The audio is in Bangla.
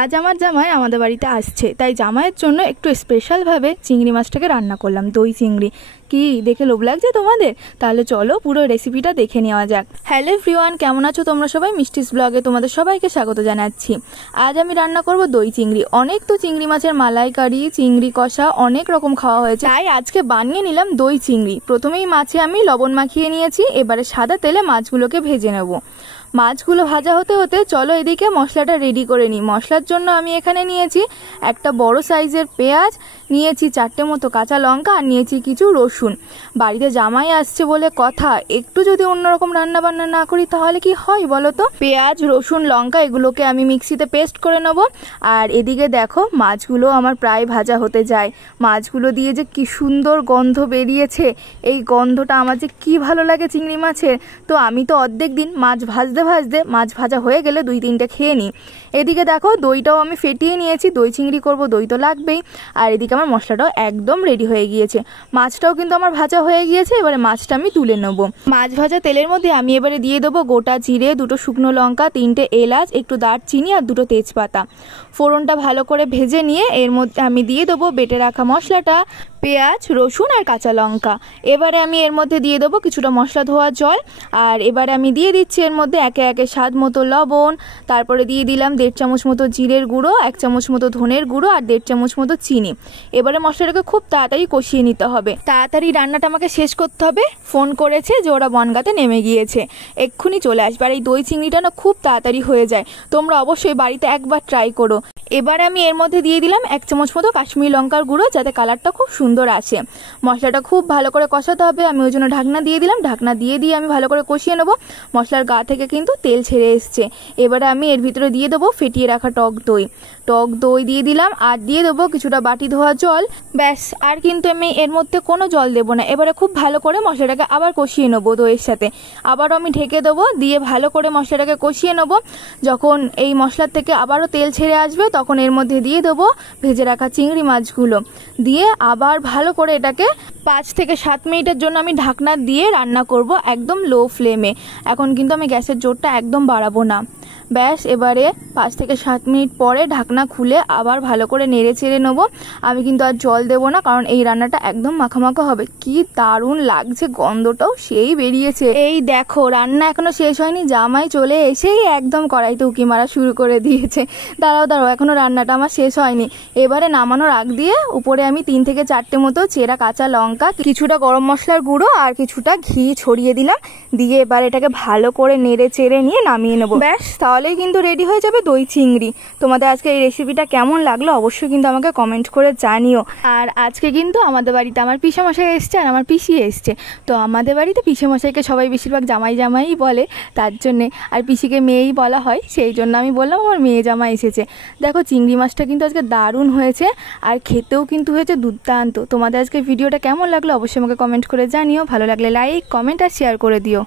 আজ আমার জামাই আমাদের বাড়িতে আসছে, তাই জামাইয়ের জন্য একটু স্পেশালভাবে চিংড়ি মাছটাকে রান্না করলাম, দই চিংড়ি। কি দেখে লোভ লাগছে তোমাদের? তাহলে চলো পুরো রেসিপিটা দেখে নেওয়া যাক। হ্যালো এভরিওয়ান, কেমন আছো তোমরা সবাই? মিষ্টিস ব্লগে তোমাদের সবাইকে স্বাগত জানাচ্ছি। আজ আমি রান্না করব দই চিংড়ি। অনেক তো চিংড়ি মাছের মালাইকারি, চিংড়ি কষা অনেক রকম খাওয়া হয়েছে, তাই আজকে বানিয়ে নিলাম দই চিংড়ি। প্রথমেই মাছে আমি লবণ মাখিয়ে নিয়েছি, এবারে সাদা তেলে মাছগুলোকে ভেজে নেব। মাছগুলো ভাজা হতে হতে চলো এদিকে মশলাটা রেডি করে নিই। মশলার জন্য আমি এখানে নিয়েছি একটা বড় সাইজের পেঁয়াজ, নিয়েছি 4টে মতো কাঁচা লঙ্কা, আর নিয়েছি কিছু রসুন। বাড়িতে জামাই আসছে বলে কথা, একটু যদি অন্যরকম রান্না বান্না না করি তাহলে কি হয় বলো তো? পেঁয়াজ, রসুন, লঙ্কা এগুলোকে আমি মিক্সিতে পেস্ট করে নেব। আর এদিকে দেখো মাছগুলো আমার প্রায় ভাজা হতে যায়। মাছগুলো দিয়ে যে কি সুন্দর গন্ধ বেরিয়েছে, এই গন্ধটা আমার যে কি ভালো লাগে চিংড়ি মাছের। তো আমি তো অর্ধেক দিন মাছ ভাজতে ভাজতে মাছ ভাজা হয়ে গেলে 2-3টে খেয়ে নিই। এদিকে দেখো দইটাও আমি ফেটিয়ে নিয়েছি, দই চিংড়ি করব, দই তো লাগবেই। আর এদিকে আমার মশলাটাও একদম রেডি হয়ে গিয়েছে। মাছটাও কিন্তু আমার ভাজা হয়ে গিয়েছে, এবারে মাছটা আমি তুলে নেব। মাছ ভাজা তেলের মধ্যে আমি এবারে দিয়ে দেবো গোটা জিরে, 2টো শুকনো লঙ্কা, 3টে এলাচ, একটু দারচিনি আর 2টো তেজপাতা। ফোড়নটা ভালো করে ভেজে নিয়ে এর মধ্যে আমি দিয়ে দেবো বেটে রাখা মশলাটা, পেঁয়াজ, রসুন আর কাঁচা লঙ্কা। এবারে আমি এর মধ্যে দিয়ে দেবো কিছুটা মশলা ধোয়া জল। আর এবারে আমি দিয়ে দিচ্ছি এর মধ্যে একে একে স্বাদ মতো লবণ, তারপরে দিয়ে দিলাম 1.5 চামচ মতো জিরের গুঁড়ো, 1 চামচ মতো ধনের গুঁড়ো আর 1.5 চামচ মতো চিনি। এবারে মশলাটাকে খুব তাড়াতাড়ি কষিয়ে নিতে হবে। তাড়াতাড়ি রান্নাটা আমাকে শেষ করতে হবে। ফোন করেছে যে ওরা বনগাঁতে নেমে গিয়েছে, এক্ষুনি চলে আসবে। আর এই দই চিংড়িটা না খুব তাড়াতাড়ি হয়ে যায়, তোমরা অবশ্যই বাড়িতে একবার ট্রাই করো। এবারে আমি এর মধ্যে দিয়ে দিলাম 1 চামচ মতো কাশ্মীরি লঙ্কার গুঁড়ো, যাতে কালারটা খুব সুন্দর আসে। মশলাটা খুব ভালো করে কষাতে হবে, আমি ওই জন্য ঢাকনা দিয়ে দিলাম। ঢাকনা দিয়ে আমি ভালো করে কষিয়ে নেবো। মশলার গা থেকে কিন্তু তেল ছেড়ে এসছে। এবারে আমি এর ভিতরে দিয়ে দেবো ফেটিয়ে রাখা টক দই দিয়ে দিলাম, আর দিয়ে দেবো কিছুটা বাটি ধোয়া জল। ব্যাস, আর কিন্তু আমি এর মধ্যে কোনো জল দেবো না। এবারে খুব ভালো করে মশলাটাকে আবার কষিয়ে নেবো দইয়ের সাথে। আবারও আমি ঢেকে দেবো, দিয়ে ভালো করে মশলাটাকে কষিয়ে নেবো। যখন এই মশলার থেকে আবারও তেল ছেড়ে আসবে তখন এর মধ্যে দিয়ে দেবো ভেজে রাখা চিংড়ি মাছগুলো, দিয়ে আবার ভালো করে এটাকে 5 থেকে 7 মিনিটের জন্য আমি ঢাকনা দিয়ে রান্না করব একদম লো ফ্লেমে। এখন কিন্তু আমি গ্যাসের জোরটা একদম বাড়াবো না। ব্যাস, এবারে 5 থেকে 7 মিনিট পরে ঢাকনা খুলে আবার ভালো করে নেড়ে চেড়ে নেবো। আমি কিন্তু আর জল দেবো না, কারণ এই রান্নাটা একদম মাখামাখা হবে। কি দারুণ লাগছে, গন্ধটাও সেই বেরিয়েছে। এই দেখো রান্না এখনো শেষ হয়নি, জামাই চলে এসেই একদম কড়াইতে উকি মারা শুরু করে দিয়েছে। দাঁড়াও এখনো রান্নাটা আমার শেষ হয়নি। এবারে নামানোর আগ দিয়ে উপরে আমি 3 থেকে 4টে মতো চেরা কাঁচা লঙ্কা, কিছুটা গরম মশলার গুঁড়ো আর কিছুটা ঘি ছড়িয়ে দিলাম। দিয়ে এবার এটাকে ভালো করে নেড়ে চেড়ে নিয়ে নামিয়ে নেবো। ব্যাস, তাহলেই কিন্তু রেডি হয়ে যাবে দই চিংড়ি। তোমাদের আজকে এই রেসিপিটা কেমন লাগলো অবশ্যই কিন্তু আমাকে কমেন্ট করে জানিও। আর আজকে কিন্তু আমাদের বাড়িতে আমার পিসেমশাই এসছে আর আমার পিসি এসছে। তো আমাদের বাড়িতে পিসেমশাইকে সবাই বেশিরভাগ জামাই জামাই বলে, তার জন্যে, আর পিসিকে মেয়েই বলা হয়, সেই জন্য আমি বললাম আমার মেয়ে জামাই এসেছে। দেখো চিংড়ি মাছটা কিন্তু আজকে দারুণ হয়েছে, আর খেতেও কিন্তু হয়েছে দুর্দান্ত। তোমাদের আজকে ভিডিওটা কেমন লাগলো অবশ্যই আমাকে কমেন্ট করে জানিও। ভালো লাগলে লাইক, কমেন্ট আর শেয়ার করে দিও।